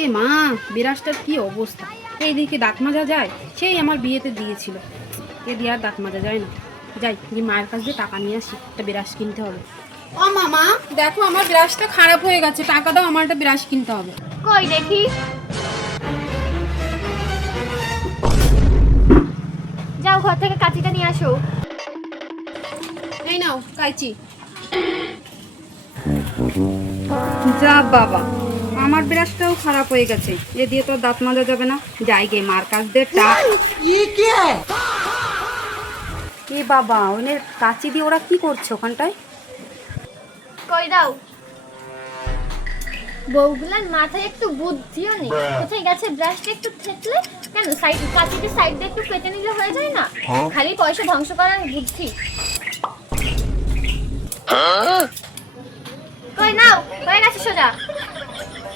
এ মা, বিরাজটার কি অবস্থা! এইদিকে দাঁত মাজা যায়, সেই আমার বিয়েতে দিয়েছিল। এ দিয়ে আর দাঁত মাজা যায় না। যাই যে মায়ের কাছ দিয়ে টাকা নিয়ে আসি, একটা বিরাজ কিনতে হবে। ও মামা, দেখো আমার বিরাজটা খারাপ হয়ে গেছে, টাকা দাও, আমার একটা বিরাজ কিনতে হবে। কই দেখি। যাও ঘর থেকে কাঁচিটা নিয়ে আসো। এই নাও কাইচি। যা বাবা, আমার ব্রাশটাও খারাপ হয়ে গেছে, এ দিয়ে তো দাঁত মাজা যাবে না। যাই গে মার কাছ দিয়ে এ বাবা, ওনের কাঁচি দিয়ে ওরা কি করছে ওখানটায়? কই দাও। বউগুলার মাথায় একটু বুদ্ধিও নেই। কোথায় গেছে ব্রাশটা একটু থেতলে কেন সাইড কাঁচিতে সাইড দিয়ে একটু ফেটে নিলে হয়ে যায় না? খালি পয়সা ধ্বংস করার বুদ্ধি। কই নাও, কই গেছে সোজা।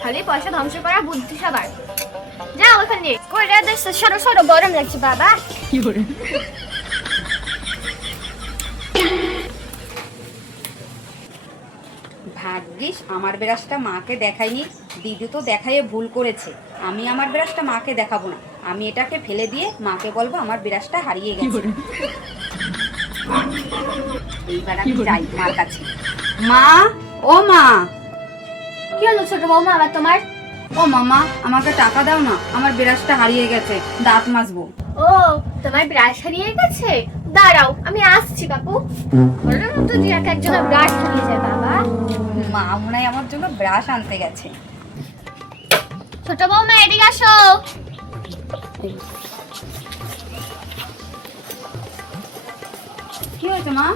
খালি পয়সা ধ্বংস করার বুদ্ধি সবার। যাও ওখানে। কই রে দেখছো, সরো সরো, গরম লাগছে বাবা। কি করে? ভাগ্যিস আমার ব্রাশটা মাকে দেখাইনি। দিদি তো দেখাইয়ে ভুল করেছে। আমি আমার ব্রাশটা মাকে দেখাবো না, আমি এটাকে ফেলে দিয়ে মাকে বলবো আমার ব্রাশটা হারিয়ে গেছে। এইবার আমি যাই মার কাছে। মা, ও মা। কি হলো ছোট বৌমা আবার তোমার? ও মামা, আমাকে টাকা দাও না, আমার ব্রাশটা হারিয়ে গেছে, দাঁত মাজবো। ও, তোমার ব্রাশ হারিয়ে গেছে? দাঁড়াও আমি আসছি কাকু। বললাম তো যে এক একজনের ব্রাশ হারিয়ে যায় বাবা। মা মনে হয় আমার জন্য ব্রাশ আনতে গেছে। ছোট বৌমা এদিকে আসো। কি হয়েছে মা?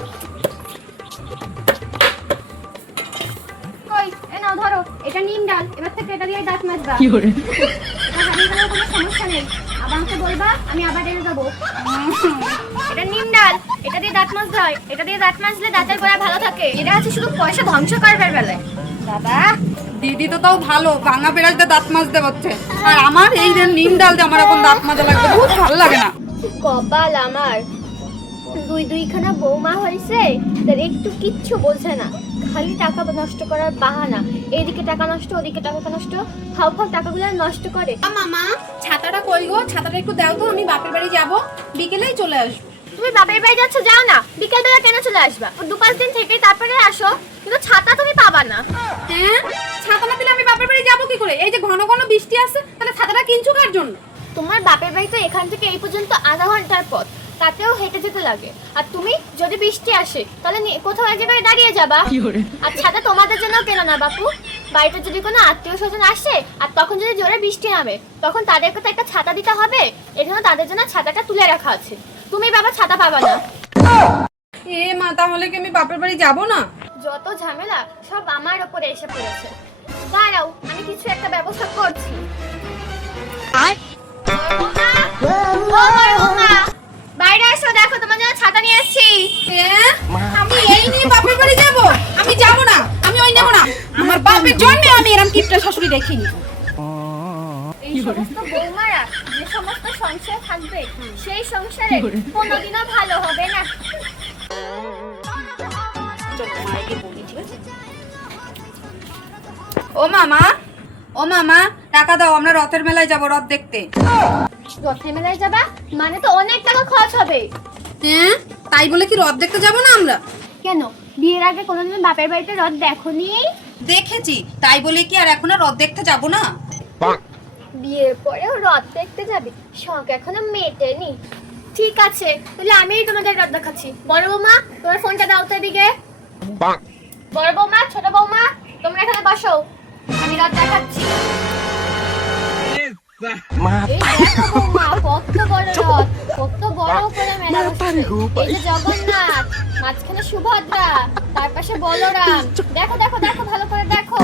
কই এ নাও ধরো, এটা নিম ডাল, এবার থেকে এটা দিয়ে দাঁত মাজবা। কি করে? এটা হারিয়ে গেলেও কোনো সমস্যা নেই, আবার আমাকে বলবা, আমি আবার এনে দেবো। এটা নিম ডাল, এটা দিয়ে দাঁত মাজতে হয়, এটা দিয়ে দাঁত মাজলে দাঁতের গোড়া ভালো থাকে। এটা আছে শুধু পয়সা ধ্বংস করবার বেলায় বাবা। দিদি তো তাও ভালো, ভাঙা ব্রাশ দিয়ে দাঁত মাজতে পারছে, আর আমার এই যে নিম ডাল দিয়ে আমার এখন দাঁত মাজা লাগবে, খুব ভালো লাগে না। কপাল আমার, দুইখানা বৌমা হয়েছে, তার একটু কিচ্ছু বোঝে না, খালি টাকা নষ্ট করার বাহানা। এইদিকে টাকা নষ্ট, ওদিকে টাকা নষ্ট, ফাও ফাও টাকাগুলো নষ্ট করে। মামা, ছাতাটা কই গো? ছাতাটা একটু দাও তো, আমি বাপের বাড়ি যাব, বিকেলেই চলে আসবো। তুমি বাপের বাড়ি যাচ্ছ, যাও না, বিকেল বেলা কেন চলে আসবা? 2-5 দিন থেকে তারপরে আসো, কিন্তু ছাতা তুমি পাবা না। হ্যাঁ, ছাতা না পেলে আমি বাপের বাড়ি যাবো কি করে? এই যে ঘন ঘন বৃষ্টি আসছে, তাহলে ছাতাটা কিনছো কার জন্য? তোমার বাপের বাড়ি তো এখান থেকে এই পর্যন্ত আধা ঘন্টার পথ, তাতেও হেঁটে যেতে লাগে। আর তুমি যদি বৃষ্টি আসে তাহলে কোথাও এক জায়গায় দাঁড়িয়ে যাবা। আর ছাতা তোমাদের জন্য কেনা না বাপু, বাড়িতে যদি কোনো আত্মীয় স্বজন আসে আর তখন যদি জোরে বৃষ্টি নামে, তখন তাদেরকে তো একটা ছাতা দিতে হবে। এজন্য তাদের জন্য ছাতাটা তুলে রাখা আছে। তুমি বাবা ছাতা পাবা না। এ মা, তাহলে কি আমি বাপের বাড়ি যাব না? যত ঝামেলা সব আমার উপরে এসে পড়েছে। দাঁড়াও, আমি কিছু একটা ব্যবস্থা করছি। বাইরে এসো, দেখো তোমার জন্য ছাতা নিয়ে এসেছি। আমি এই নিয়ে বাপের বাড়ি যাব? আমি যাব না, আমি ওই নেব না। আমার বাপের জন্য আমি এরকম কিপটা শাশুড়ি দেখিনি। এই সমস্ত বৌমারা যে সমস্ত সংসার থাকবে, সেই সংসারে কোনোদিনও ভালো হবে না। ও মামা, ও মামা, টাকা দাও, আমরা রথের মেলায় যাব, রথ দেখতে। রথের মেলায় যাবা মানে তো অনেক টাকা খরচ হবে। হ্যাঁ, তাই বলে কি রথ দেখতে যাব না আমরা? কেন, বিয়ের আগে কোনোদিন বাপের বাড়িতে রথ দেখোনি? দেখেছি, তাই বলে কি আর এখন রথ দেখতে যাব না? বিয়ের পরেও রথ দেখতে যাবে, শখ এখনো মেটেনি। ঠিক আছে, তাহলে আমিই তোমাদের রথ দেখাচ্ছি। বড় বৌমা, তোমার ফোনটা দাও তো এদিকে। বড় বৌমা, ছোট বৌমা, তোমরা এখানে বসো, আমি রথ দেখাচ্ছি। এই দেখো বৌমা, কত বড় রথ, কত বড় করে মেলা বসেছে। এই যে জগন্নাথ, মাঝখানে সুভদ্রা, তার পাশে বলরাম। দেখো দেখো দেখো, ভালো করে দেখো।